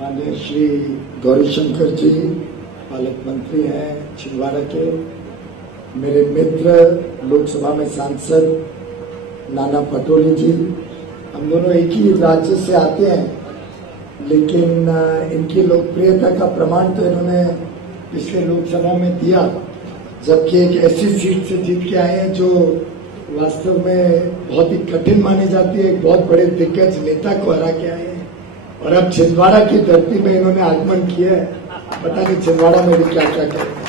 माननीय श्री गौरीशंकर जी पालक मंत्री हैं छिंदवाड़ा के, मेरे मित्र लोकसभा में सांसद नाना पटोले जी, हम दोनों एक ही राज्य से आते हैं, लेकिन इनकी लोकप्रियता का प्रमाण तो इन्होंने पिछले लोकसभा में दिया, जबकि एक ऐसी सीट से जीत के आए हैं जो वास्तव में बहुत ही कठिन मानी जाती है। एक बहुत बड़े दिग्गज नेता को हरा के आए हैं और अब छिंदवाड़ा की धरती में इन्होंने आगमन किया है। पता नहीं छिंदवाड़ा में भी क्या क्या करेंगे।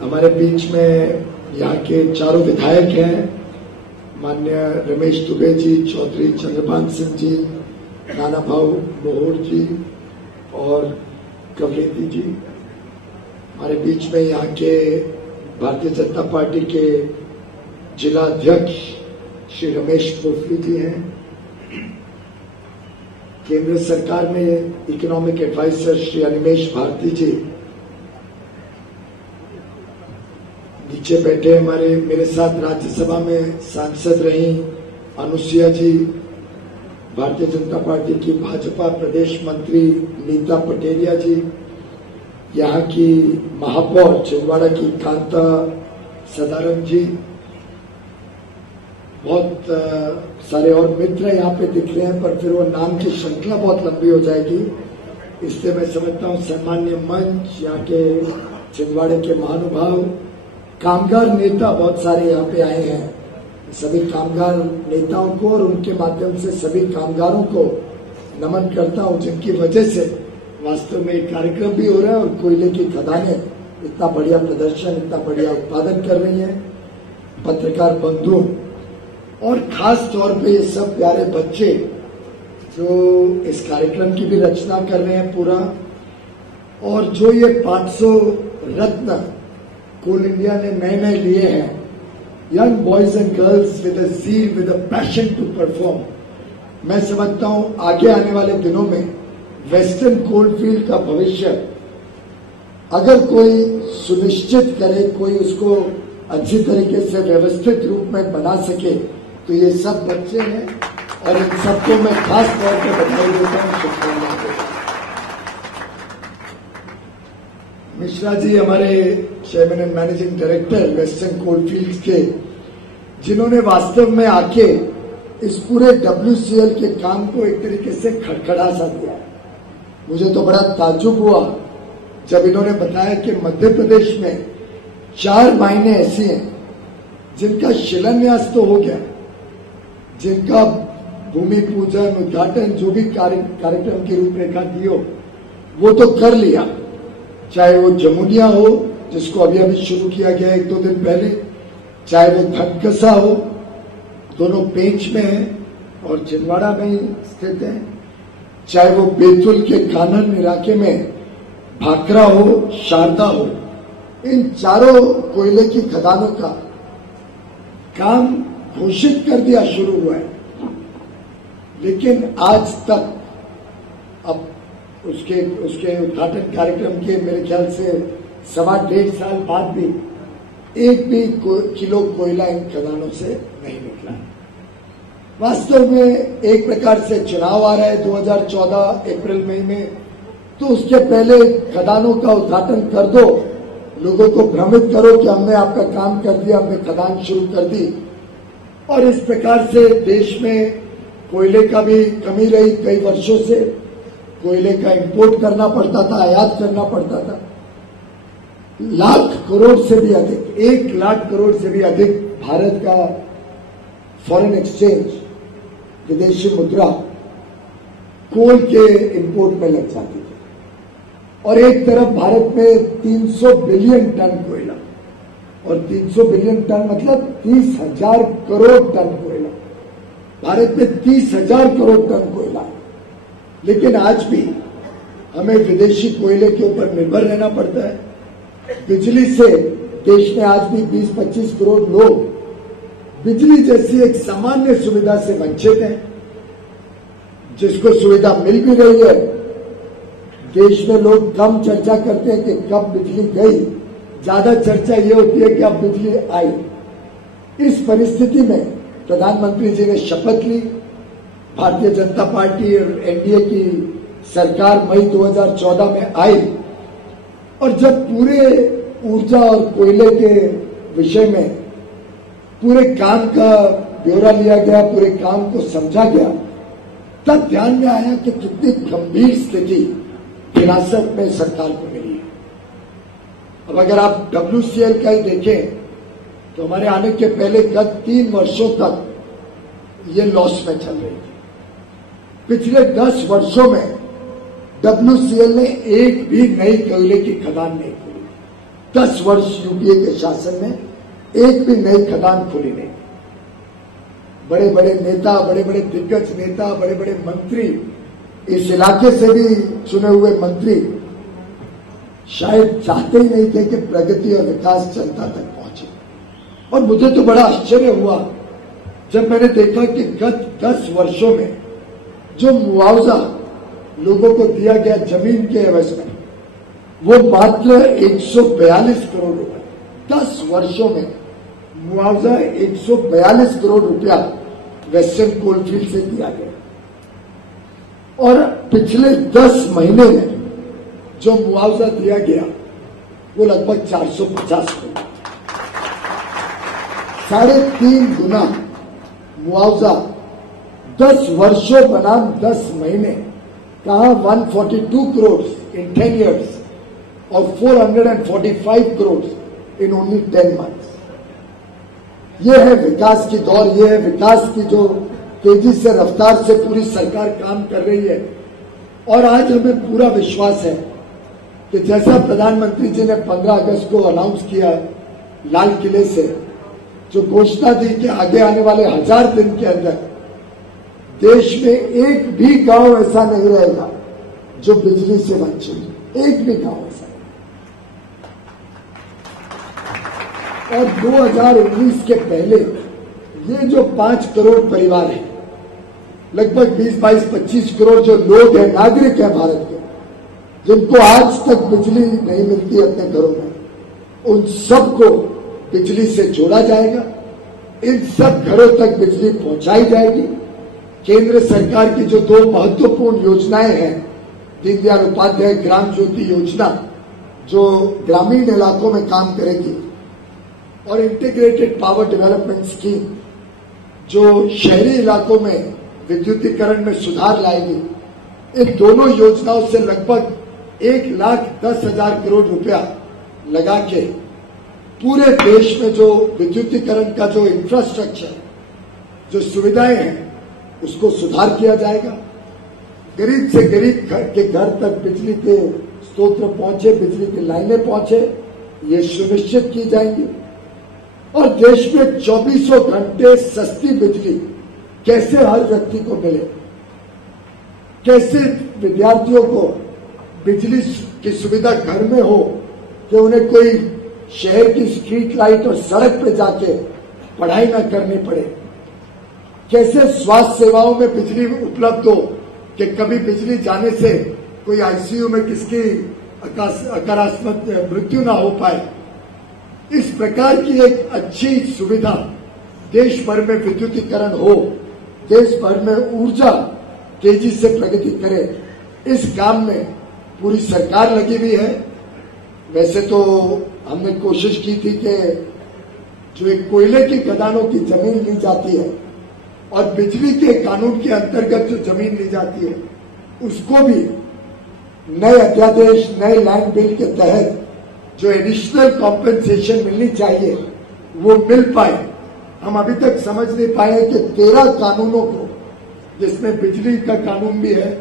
हमारे बीच में यहाँ के चारों विधायक हैं, माननीय रमेश दुबे जी, चौधरी चंद्रभान सिंह जी, नाना भाऊ मोहर जी और कवलेती जी। हमारे बीच में यहाँ के भारतीय जनता पार्टी के जिला अध्यक्ष श्री रमेश पोखरी जी हैं, केंद्र सरकार में इकोनॉमिक एडवाइजर श्री अनिमेश भारती जी, नीचे बैठे हमारे मेरे साथ राज्यसभा में सांसद रही अनुसुईया जी, भारतीय जनता पार्टी की भाजपा प्रदेश मंत्री नीता पटेलिया जी, यहाँ की महापौर छिंदवाड़ा की कांता सदारंग जी, बहुत सारे और मित्र यहाँ पे दिख रहे हैं, पर फिर वो नाम की श्रृंखला बहुत लंबी हो जाएगी, इसलिए मैं समझता हूँ सम्मान्य मंच, यहाँ के छिंदवाड़े के महानुभाव, कामगार नेता बहुत सारे यहाँ पे आए हैं, सभी कामगार नेताओं को और उनके माध्यम से सभी कामगारों को नमन करता हूँ, जिनकी वजह से वास्तव में एक कार्यक्रम भी हो रहा है और कोयले की खदानें इतना बढ़िया प्रदर्शन, इतना बढ़िया उत्पादन कर रही हैं। पत्रकार बंधु और खास तौर पे ये सब प्यारे बच्चे जो इस कार्यक्रम की भी रचना कर रहे हैं पूरा, और जो ये 500 रत्न कोल इंडिया ने नए नए लिए हैं, young boys and girls with a zeal, with a passion to perform. मैं समझता हूं आगे आने वाले दिनों में वेस्टर्न कोलफील्ड का भविष्य अगर कोई सुनिश्चित करे, कोई उसको अच्छी तरीके से व्यवस्थित रूप में बना सके, तो ये सब बच्चे हैं और इन सबको मैं खास तौर पर बधाई देता हूं, शुभकामनाएं देता हूं। मिश्रा जी हमारे chairman and managing director western coalfields के, जिन्होंने वास्तव में आके इस पूरे WCL के काम को एक तरीके से खड़खड़ा सा दिया। मुझे तो बड़ा ताज्जुब हुआ जब इन्होंने बताया कि मध्य प्रदेश में 4 मायने ऐसी हैं जिनका शिलान्यास तो हो गया, जिनका भूमि पूजन, उद्घाटन, जो भी कार्यक्रम की रूपरेखा दी हो वो तो कर लिया, चाहे वो जमुनिया हो जिसको अभी अभी शुरू किया गया 1-2 दिन पहले, चाहे वो धनकसा हो, दोनों पेंच में है और छिंदवाड़ा में ही स्थित है, चाहे वो बैतूल के कानन इलाके में भाखरा हो, शारदा हो, इन चारों कोयले की खदानों का काम घोषित कर दिया शुरू हुआ है, लेकिन आज तक अब उसके उद्घाटन कार्यक्रम के मेरे ख्याल से 1.25 साल बाद भी एक भी किलो कोयला इन खदानों से नहीं निकला। वास्तव में एक प्रकार से चुनाव आ रहा है 2014 अप्रैल मई में, तो उसके पहले खदानों का उद्घाटन कर दो, लोगों को भ्रमित करो कि हमने आपका काम कर दिया, हमने खदान शुरू कर दी, और इस प्रकार से देश में कोयले का भी कमी रही। कई वर्षों से कोयले का इंपोर्ट करना पड़ता था, आयात करना पड़ता था। 1 लाख करोड़ से भी अधिक, 1 लाख करोड़ से भी अधिक भारत का फॉरेन एक्सचेंज, विदेशी मुद्रा कोल के इंपोर्ट में लग जाती थी, और एक तरफ भारत में 300 बिलियन टन कोयला, और 300 बिलियन टन मतलब 30,000 करोड़ टन कोयला, भारत में 30,000 करोड़ टन कोयला। लेकिन आज भी हमें विदेशी कोयले के ऊपर निर्भर रहना पड़ता है। बिजली से देश में आज भी 20-25 करोड़ लोग बिजली जैसी एक सामान्य सुविधा से वंचित हैं, जिसको सुविधा मिल भी रही है। देश में लोग कम चर्चा करते हैं कि कब बिजली गई, ज्यादा चर्चा ये होती है कि अब बिजली आई। इस परिस्थिति में प्रधानमंत्री जी ने शपथ ली भारतीय जनता पार्टी और एनडीए की सरकार मई 2014 में आई और जब पूरे ऊर्जा और कोयले के विषय में पूरे काम का ब्यौरा लिया गया, पूरे काम को समझा गया, तब ध्यान में आया कि कितनी गंभीर स्थिति हिरासत में सरकार को मिली है। अब अगर आप WCL का ही देखें तो हमारे आने के पहले गत 3 वर्षों तक ये लॉस में चल रही थी। पिछले 10 वर्षों में WCL ने एक भी नई कोयले की खदान नहीं खोली। 10 वर्ष यूपीए के शासन में एक भी नई खदान खोली नहीं। बड़े बड़े नेता, बड़े बड़े दिग्गज नेता, बड़े बड़े मंत्री, इस इलाके से भी चुने हुए मंत्री शायद चाहते ही नहीं थे कि प्रगति और विकास जनता तक पहुंचे। और मुझे तो बड़ा आश्चर्य हुआ जब मैंने देखा कि गत 10 वर्षों में जो मुआवजा लोगों को दिया गया जमीन के एवज में, वो मात्र 142 करोड़ रुपए। 10 वर्षों में मुआवजा 142 करोड़ रुपया वेस्टर्न कोलफील्ड से दिया गया। और पिछले 10 महीने में जो मुआवजा दिया गया वो लगभग 450 करोड़, 3.5 गुना मुआवजा 10 वर्षों बनाम 10 महीने। कहा 142 करोड़ इन 10 years और 445 करोड़ इन ओनली 10 months। ये है विकास की दौर, ये है विकास की जो तेजी से रफ्तार से पूरी सरकार काम कर रही है। और आज हमें पूरा विश्वास है कि जैसा प्रधानमंत्री जी ने 15 अगस्त को अनाउंस किया लाल किले से, जो घोषणा दी कि आगे आने वाले 1000 दिन के अंदर देश में एक भी गांव ऐसा नहीं रहेगा जो बिजली से वंचित, एक भी गांव ऐसा नहीं। और 2019 के पहले ये जो 5 करोड़ परिवार है, लगभग 20, 22, 25 करोड़ जो लोग हैं, नागरिक हैं भारत के, जिनको आज तक बिजली नहीं मिलती अपने घरों में, उन सबको बिजली से जोड़ा जाएगा। इन सब घरों तक बिजली पहुंचाई जाएगी। केंद्र सरकार की जो 2 महत्वपूर्ण योजनाएं हैं, दीनदयाल उपाध्याय ग्राम ज्योति योजना जो ग्रामीण इलाकों में काम करेगी, और इंटीग्रेटेड पावर डेवलपमेंट स्कीम जो शहरी इलाकों में विद्युतीकरण में सुधार लाएगी। इन दोनों योजनाओं से लगभग 1,10,000 करोड़ रुपया लगा के पूरे देश में जो विद्युतीकरण का जो इंफ्रास्ट्रक्चर, जो सुविधाएं हैं, उसको सुधार किया जाएगा। गरीब से गरीब के घर तक बिजली के स्रोत पहुंचे, बिजली की लाइनें पहुंचे, ये सुनिश्चित की जाएंगी। और देश में 24 घंटे सस्ती बिजली कैसे हर व्यक्ति को मिले, कैसे विद्यार्थियों को बिजली की सुविधा घर में हो कि उन्हें कोई शहर की स्ट्रीट लाइट और सड़क पे जाके पढ़ाई न करनी पड़े, कैसे स्वास्थ्य सेवाओं में बिजली उपलब्ध हो कि कभी बिजली जाने से कोई आईसीयू में किसकी अकारात्मक मृत्यु ना हो पाए। इस प्रकार की एक अच्छी सुविधा देश भर में विद्युतीकरण हो, देश भर में ऊर्जा तेजी से प्रगति करे, इस काम में पूरी सरकार लगी हुई है। वैसे तो हमने कोशिश की थी कि जो एक कोयले की खदानों की जमीन ली जाती है और बिजली के कानून के अंतर्गत जो जमीन ली जाती है, उसको भी नए अध्यादेश, नए लैंड बिल के तहत जो एडिशनल कॉम्पेंसेशन मिलनी चाहिए वो मिल पाए। हम अभी तक समझ नहीं पाए कि 13 कानूनों को, जिसमें बिजली का कानून भी है,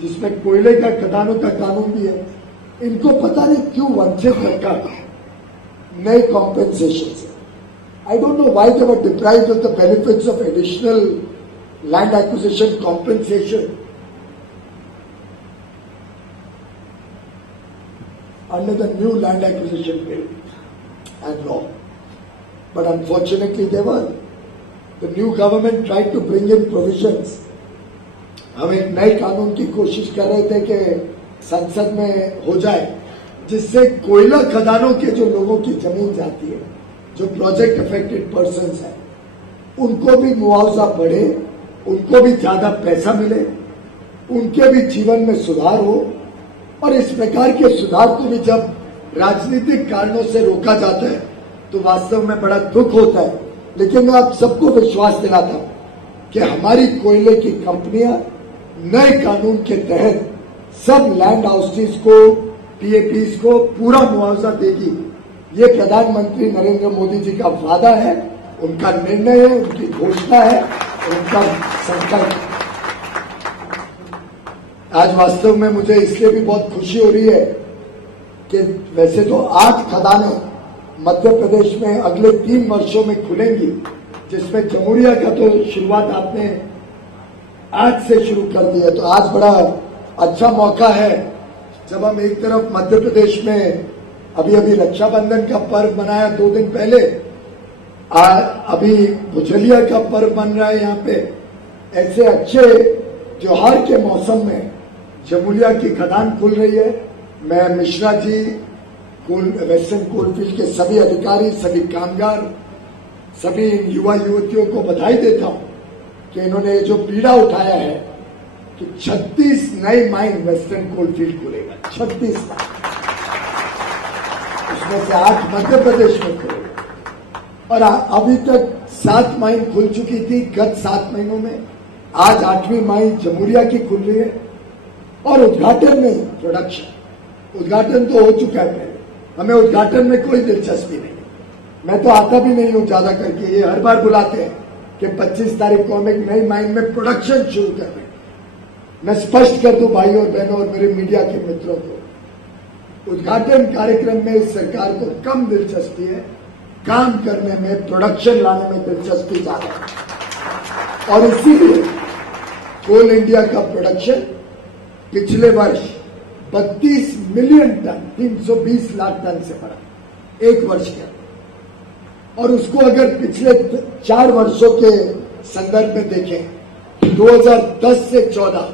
जिसमें कोयले का खदानों का कानून भी है, इनको पता नहीं क्यों वंचित रखा नए कॉम्पेंसेशन से। I don't know why they were deprived of the benefits of additional land acquisition compensation under the new land acquisition bill and law. But unfortunately they were. The new government tried to bring in provisions. हम एक नए कानून की कोशिश कर रहे थे कि संसद में हो जाए, जिससे कोयला खदानों के जो लोगों की जमीन जाती है, जो प्रोजेक्ट अफेक्टेड पर्सन्स हैं, उनको भी मुआवजा बढ़े, उनको भी ज्यादा पैसा मिले, उनके भी जीवन में सुधार हो। और इस प्रकार के सुधार को भी जब राजनीतिक कारणों से रोका जाता है तो वास्तव में बड़ा दुख होता है। लेकिन मैं आप सबको विश्वास दिलाता हूं कि हमारी कोयले की कंपनियां नए कानून के तहत सब लैंड हाउसेज को, पीएपीज को पूरा मुआवजा देगी। ये प्रधानमंत्री नरेंद्र मोदी जी का वादा है, उनका निर्णय है, उनकी घोषणा है, उनका संकल्प। आज वास्तव में मुझे इसलिए भी बहुत खुशी हो रही है कि वैसे तो 8 खदानें मध्य प्रदेश में अगले 3 वर्षों में खुलेंगी, जिसमें जमुरिया का तो शुरुआत आपने आज से शुरू कर दी है। तो आज बड़ा अच्छा मौका है जब हम एक तरफ मध्य प्रदेश में अभी रक्षाबंधन का पर्व मनाया 2 दिन पहले, अभी भुजलिया का पर्व बन रहा है यहाँ पे। ऐसे अच्छे त्योहार के मौसम में जमुरिया की खदान खुल रही है। मैं मिश्रा जी, वेस्टर्न कोलफील्ड के सभी अधिकारी, सभी कामगार, सभी युवा युवतियों को बधाई देता हूं कि इन्होंने जो पीड़ा उठाया है कि 36 नए माइन वेस्टर्न कोलफील्ड खुलेगा। 36 माइन, उसमें से 8 मध्य प्रदेश में खुलेगा। और अभी तक 7 माइन खुल चुकी थी गत 7 महीनों में। आज 8वीं माइन जमुरिया की खुल रही है। और उद्घाटन में प्रोडक्शन, उद्घाटन तो हो चुका है पहले, हमें उद्घाटन में कोई दिलचस्पी नहीं। मैं तो आता भी नहीं हूं ज्यादा करके, ये हर बार बुलाते हैं कि 25 तारीख को हम एक नई माइन में प्रोडक्शन शुरू कर रहे हैं। मैं स्पष्ट कर दूं भाइयों और बहनों और मेरे मीडिया के मित्रों को, उद्घाटन कार्यक्रम में इस सरकार को कम दिलचस्पी है, काम करने में, प्रोडक्शन लाने में दिलचस्पी ज्यादा है। और इसीलिए कोल इंडिया का प्रोडक्शन पिछले वर्ष 32 मिलियन टन, 320 लाख टन से बढ़ा 1 वर्ष के अंदर। और उसको अगर पिछले 4 वर्षों के संदर्भ में देखें, 2010 से 14,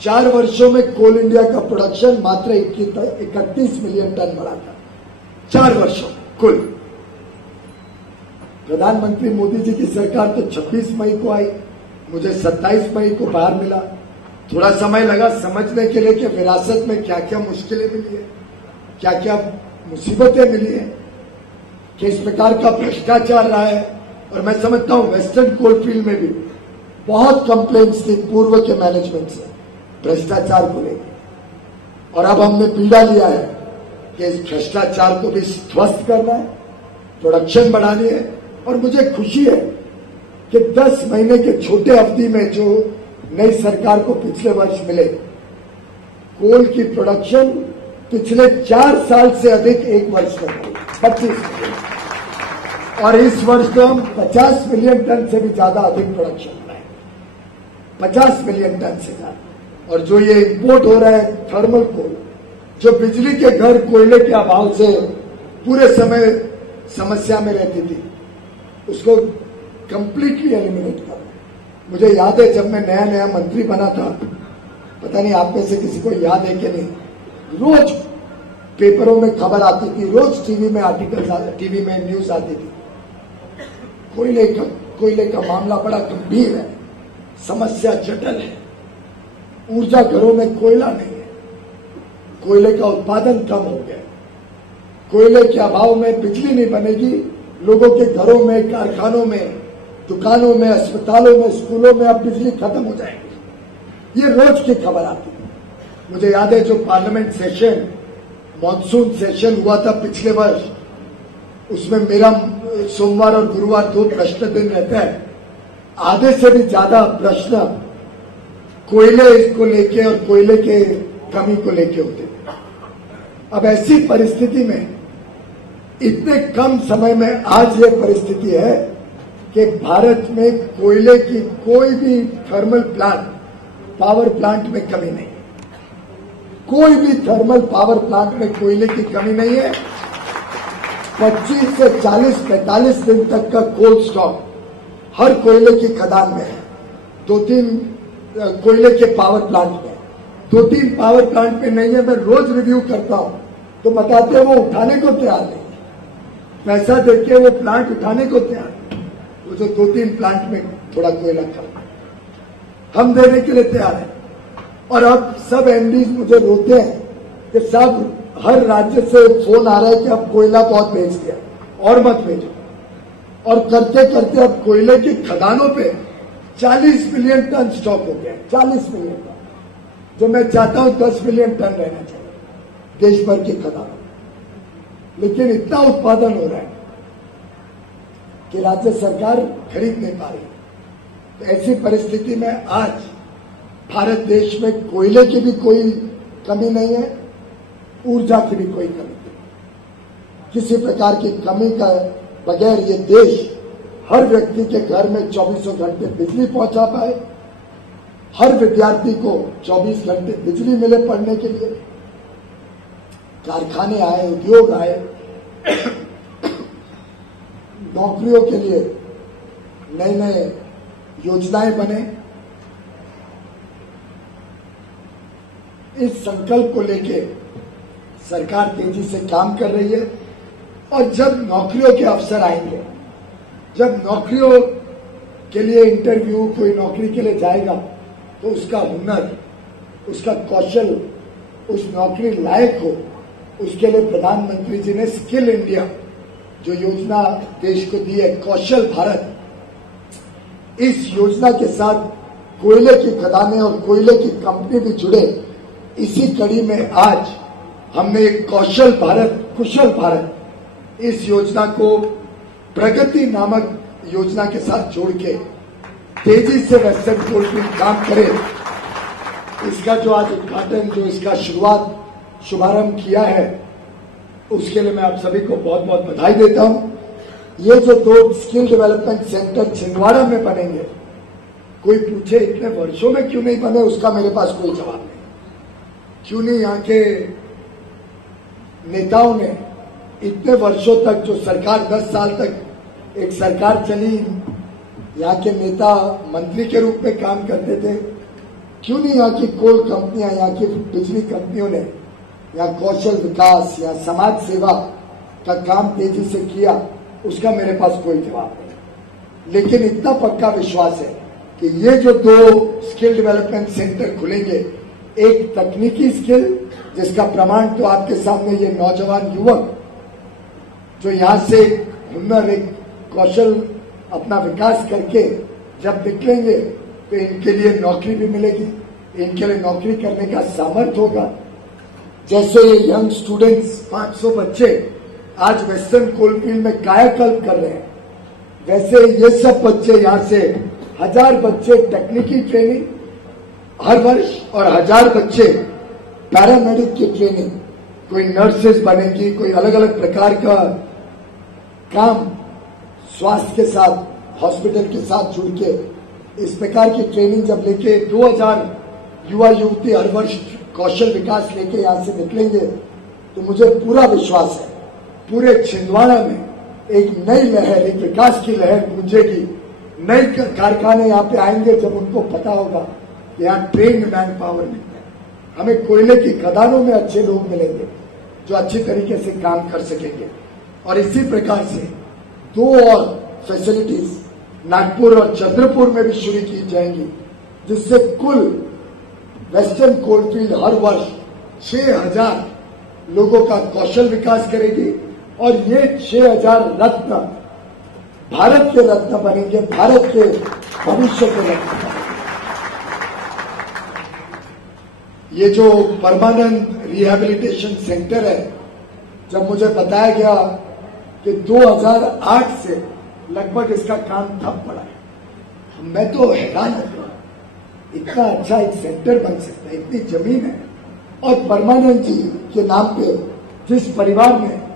4 वर्षों में कोल इंडिया का प्रोडक्शन मात्र 31 मिलियन टन बढ़ा था। 4 वर्षों कुल। प्रधानमंत्री मोदी जी की सरकार तो 26 मई को आई, मुझे 27 मई को बाहर मिला। थोड़ा समय लगा समझने के लिए कि विरासत में क्या क्या मुश्किलें मिली है, क्या क्या मुसीबतें मिली है, किस प्रकार का भ्रष्टाचार रहा है। और मैं समझता हूं वेस्टर्न कोलफील्ड में भी बहुत कंप्लेंट्स थी पूर्व के मैनेजमेंट से भ्रष्टाचार को लेकर। और अब हमने पीड़ा लिया है कि इस भ्रष्टाचार को भी ध्वस्त करना है, प्रोडक्शन बढ़ानी है। और मुझे खुशी है कि 10 महीने के छोटे अवधि में जो नई सरकार को पिछले वर्ष मिले, कोल की प्रोडक्शन पिछले 4 साल से अधिक 1 वर्ष में बढ़ी, 25 मिलियन। और इस वर्ष तो हम 50 मिलियन टन से भी ज्यादा अधिक प्रोडक्शन बनाए, 50 मिलियन टन से ज्यादा। और जो ये इंपोर्ट हो रहा है थर्मल कोल, जो बिजली के घर कोयले के अभाव से पूरे समय समस्या में रहती थी, उसको कंप्लीटली एलिमिनेट करना। मुझे याद है जब मैं नया मंत्री बना था, पता नहीं आप में से किसी को याद है कि नहीं, रोज पेपरों में खबर आती थी, रोज टीवी में आर्टिकल, टीवी में न्यूज आती थी। कोयले का मामला बड़ा गंभीर है, समस्या जटिल है, ऊर्जा घरों में कोयला नहीं है, कोयले का उत्पादन कम हो गया, कोयले के अभाव में बिजली नहीं बनेगी, लोगों के घरों में, कारखानों में, दुकानों में, अस्पतालों में, स्कूलों में अब बिजली खत्म हो जाएगी। ये रोज की खबर आती है। मुझे याद है जो पार्लियामेंट सेशन, मॉनसून सेशन हुआ था पिछले वर्ष, उसमें मेरा सोमवार और गुरुवार 2 प्रश्न दिन रहता है। आधे से भी ज्यादा प्रश्न कोयले को लेके और कोयले के कमी को लेके होते थे। अब ऐसी परिस्थिति में, इतने कम समय में आज ये परिस्थिति है कि भारत में कोयले की कोई भी थर्मल प्लांट, पावर प्लांट में कमी नहीं है। कोई भी थर्मल पावर प्लांट में कोयले की कमी नहीं है। 25 से 40-45 दिन तक का कोल्ड स्टॉक हर कोयले की खदान में है। 2-3 कोयले के पावर प्लांट में, 2-3 पावर प्लांट में नहीं है। मैं रोज रिव्यू करता हूं तो बताते हैं वो उठाने को तैयार नहीं, पैसा देके वो प्लांट उठाने को तैयार। वो जो 2-3 प्लांट में थोड़ा कोयला कम। हम देने के लिए तैयार हैं। और अब सब एमडीज मुझे रोते हैं कि साहब हर राज्य से फोन आ रहा है कि अब कोयला बहुत बेच दिया और मत बेचो, और करते करते अब कोयले की खदानों पे 40 मिलियन टन स्टॉक हो गया। 40 मिलियन टन, जो मैं चाहता हूं 10 मिलियन टन रहना चाहिए देश भर की खदानों। लेकिन इतना उत्पादन हो रहा है कि राज्य सरकार खरीद नहीं पा रही। तो ऐसी परिस्थिति में आज भारत देश में कोयले की भी कोई कमी नहीं है, ऊर्जा की भी कोई कमी नहीं। किसी प्रकार की कमी का बगैर ये देश हर व्यक्ति के घर में 24 घंटे बिजली पहुंचा पाए, हर विद्यार्थी को 24 घंटे बिजली मिले पढ़ने के लिए, कारखाने आए, उद्योग आए, नौकरियों के लिए नए नए योजनाएं बने। इस संकल्प को लेके सरकार तेजी से काम कर रही है। और जब नौकरियों के अवसर आएंगे, जब नौकरियों के लिए इंटरव्यू कोई नौकरी के लिए जाएगा, तो उसका हुनर, उसका कौशल उस नौकरी लायक हो, उसके लिए प्रधानमंत्री जी ने स्किल इंडिया जो योजना देश को दी है, कौशल भारत, इस योजना के साथ कोयले की खदानें और कोयले की कंपनी भी जुड़े। इसी कड़ी में आज हमने एक कौशल भारत, कुशल भारत, इस योजना को प्रगति नामक योजना के साथ जोड़ के तेजी से वेस्टर्न कोलफील्ड काम करे। इसका जो आज उद्घाटन, जो इसका शुभारंभ किया है, उसके लिए मैं आप सभी को बहुत बहुत बधाई देता हूं। ये जो 2 स्किल डेवलपमेंट सेंटर छिंदवाड़ा में बनेंगे, कोई पूछे इतने वर्षों में क्यों नहीं बने, उसका मेरे पास कोई जवाब नहीं। क्यों नहीं यहाँ के नेताओं ने इतने वर्षों तक, जो सरकार 10 साल तक एक सरकार चली, यहाँ के नेता मंत्री के रूप में काम करते थे, क्यों नहीं यहाँ की कोल कंपनियां, यहाँ की बिजली कंपनियों ने यहाँ कौशल विकास या समाज सेवा का काम तेजी से किया, उसका मेरे पास कोई जवाब नहीं। लेकिन इतना पक्का विश्वास है कि ये जो 2 स्किल डेवलपमेंट सेंटर खुलेंगे, एक तकनीकी स्किल जिसका प्रमाण तो आपके सामने ये नौजवान युवक जो यहां से हुनर, एक कौशल अपना विकास करके जब निकलेंगे तो इनके लिए नौकरी भी मिलेगी, इनके लिए नौकरी करने का सामर्थ्य होगा। जैसे ये यंग स्टूडेंट्स 500 बच्चे आज वेस्टर्न कोलफील्ड में कायाकल्प कर रहे हैं, वैसे ये सब बच्चे यहां से 1000 बच्चे टेक्निकल ट्रेनिंग हर वर्ष और 1000 बच्चे पैरामेडिक की ट्रेनिंग, कोई नर्सेज बनेगी, कोई अलग अलग प्रकार का काम स्वास्थ्य के साथ, हॉस्पिटल के साथ जुड़ के इस प्रकार की ट्रेनिंग जब लेके 2000 युवा युवती हर वर्ष कौशल विकास लेके यहां से निकलेंगे, तो मुझे पूरा विश्वास है पूरे छिंदवाड़ा में एक नई लहर, एक विकास की लहर गूंजेगी। नए कारखाने यहाँ पे आएंगे जब उनको पता होगा यहाँ ट्रेन्ड मैन पावर मिलता है, हमें कोयले की खदानों में अच्छे लोग मिलेंगे जो अच्छी तरीके से काम कर सकेंगे। और इसी प्रकार से 2 और फैसिलिटीज नागपुर और चंद्रपुर में भी शुरू की जाएंगी, जिससे कुल वेस्टर्न कोलफील्ड हर वर्ष 6000 लोगों का कौशल विकास करेगी। और ये 6000 रत्न भारत के रत्न बनेंगे, भारत के भविष्य के रत्न। ये जो परमानेंट रिहैबिलिटेशन सेंटर है, जब मुझे बताया गया कि 2008 से लगभग इसका काम ठप पड़ा है, मैं तो हैरान हो गया। इतना अच्छा एक सेंटर बन सकता है, इतनी जमीन है, और परमानेंट जी के नाम पे जिस परिवार ने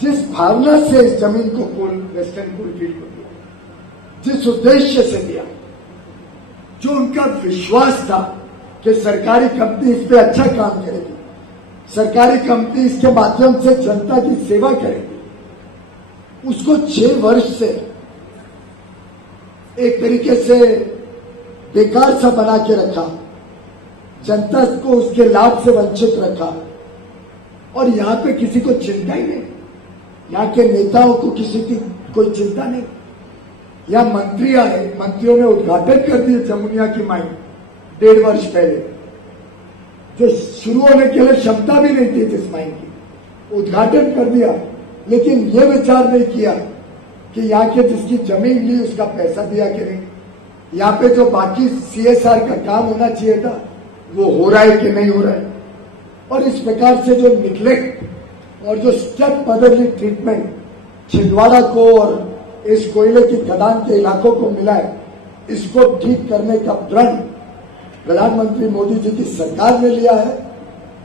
जिस भावना से इस जमीन को वेस्टर्न कोलफील्ड को दिया, जिस उद्देश्य से दिया, जो उनका विश्वास था कि सरकारी कंपनी इस पे अच्छा काम करेगी, सरकारी कंपनी इसके माध्यम से जनता की सेवा करेगी, उसको 6 वर्ष से एक तरीके से बेकार सा बना के रखा, जनता को उसके लाभ से वंचित रखा। और यहां पे किसी को चिंता ही नहीं, यहां के नेताओं को किसी की कोई चिंता नहीं। यहां मंत्री आए, मंत्रियों ने उद्घाटन कर दिए जमुनिया की माइन, 1.5 वर्ष पहले, जो शुरू होने के लिए क्षमता भी नहीं थी जिस माइन की, उद्घाटन कर दिया, लेकिन ये विचार नहीं किया कि यहाँ के जिसकी जमीन ली उसका पैसा दिया कि नहीं, यहाँ पे जो बाकी CSR का काम होना चाहिए था वो हो रहा है कि नहीं हो रहा है। और इस प्रकार से जो निग्लेक्ट और जो स्टेप मदरली ट्रीटमेंट छिंदवाड़ा को और इस कोयले की खदान के इलाकों को मिला है, इसको ठीक करने का प्रण प्रधानमंत्री मोदी जी की सरकार ने लिया है।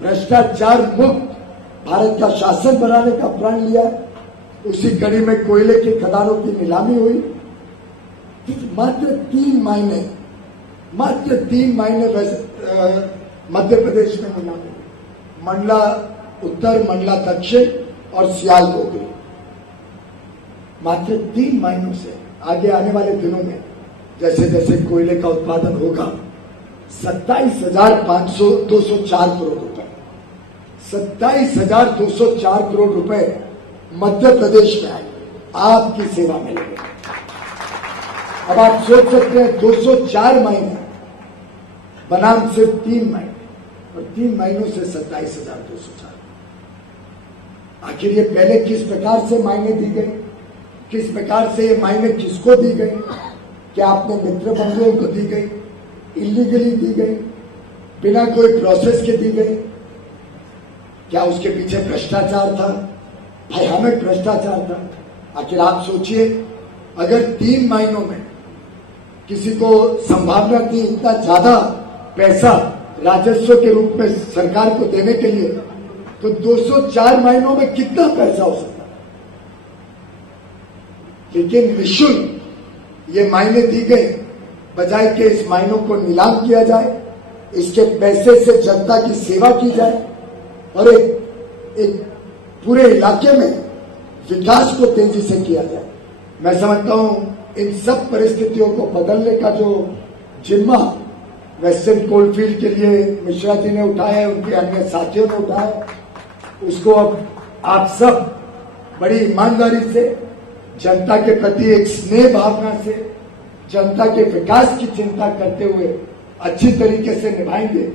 भ्रष्टाचार मुक्त भारत का शासन बनाने का प्रण लिया है। उसी कड़ी में कोयले की खदानों की नीलामी हुई। मात्र 3 महीने मध्य प्रदेश में नीलामी हुई, मंडला उत्तर, मंडला दक्षिण और सियालकोट। मात्र 3 महीनों से आगे आने वाले दिनों में जैसे जैसे कोयले का उत्पादन होगा, 27,204 करोड़ रुपए, 27,204 करोड़ रुपए मध्य प्रदेश में आपकी सेवा में लगे। अब आप सोच सकते हैं 204 महीने बनाम सिर्फ 3 महीने, और 3 महीनों से 27,204। आखिर ये पहले किस प्रकार से मायने दी गई, किस प्रकार से ये मायने किसको दी गई? क्या अपने मित्र बंधुओं को दी गई, इलीगली दी गई, बिना कोई प्रोसेस के दी गई? क्या उसके पीछे भ्रष्टाचार था? भयानक भ्रष्टाचार था। आखिर आप सोचिए, अगर 3 महीनों में किसी को संभावना थी इतना ज्यादा पैसा राजस्व के रूप में सरकार को देने के लिए, तो 204 महीनों में कितना पैसा हो सकता? लेकिन निःशुल्क ये मायने दी गई, बजाय के इस मायनों को नीलाम किया जाए, इसके पैसे से जनता की सेवा की जाए और एक पूरे इलाके में विकास को तेजी से किया जाए। मैं समझता हूं इन सब परिस्थितियों को बदलने का जो जिम्मा वेस्टर्न कोलफील्ड के लिए मिश्रा जी ने उठाया, उनके अन्य साथियों ने उठाया, उसको अब आप सब बड़ी ईमानदारी से, जनता के प्रति एक स्नेह भावना से, जनता के विकास की चिंता करते हुए अच्छी तरीके से निभाएंगे।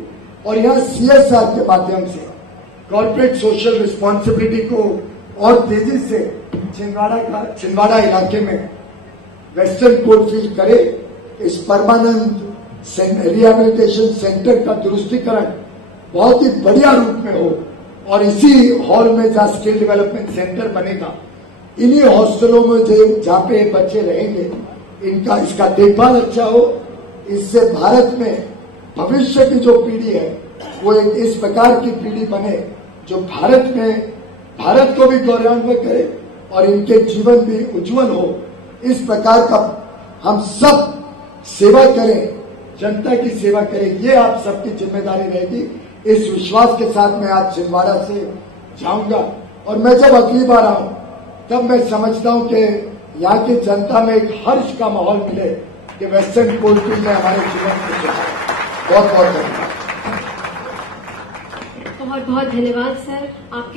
और यहां CSR के माध्यम से कॉर्पोरेट सोशल रिस्पॉन्सिबिलिटी को और तेजी से छिंदवाड़ा इलाके में वेस्टर्न कोलफील्ड करे। इस परमानेंट रिहेबिलिटेशन सेंटर का दुरुस्तीकरण बहुत ही बढ़िया रूप में हो, और इसी हॉल में जहां स्किल डेवलपमेंट सेंटर बनेगा, इन्हीं हॉस्टलों में जहां पे बच्चे रहेंगे, इसका देखभाल अच्छा हो। इससे भारत में भविष्य की जो पीढ़ी है वो एक इस प्रकार की पीढ़ी बने जो भारत को भी गौरवान्वित करे और इनके जीवन भी उज्जवल हो। इस प्रकार का हम सब सेवा करें, जनता की सेवा करें, ये आप सबकी जिम्मेदारी रहेगी। इस विश्वास के साथ मैं आज छिंदवाड़ा से जाऊंगा, और मैं जब अगली बार आऊं तब मैं समझता हूं कि यहाँ की जनता में एक हर्ष का माहौल मिले कि वेस्टर्न कोलफील्ड ने हमारे जीवन को सुधारा। बहुत बहुत धन्यवाद। बहुत बहुत धन्यवाद सर आपके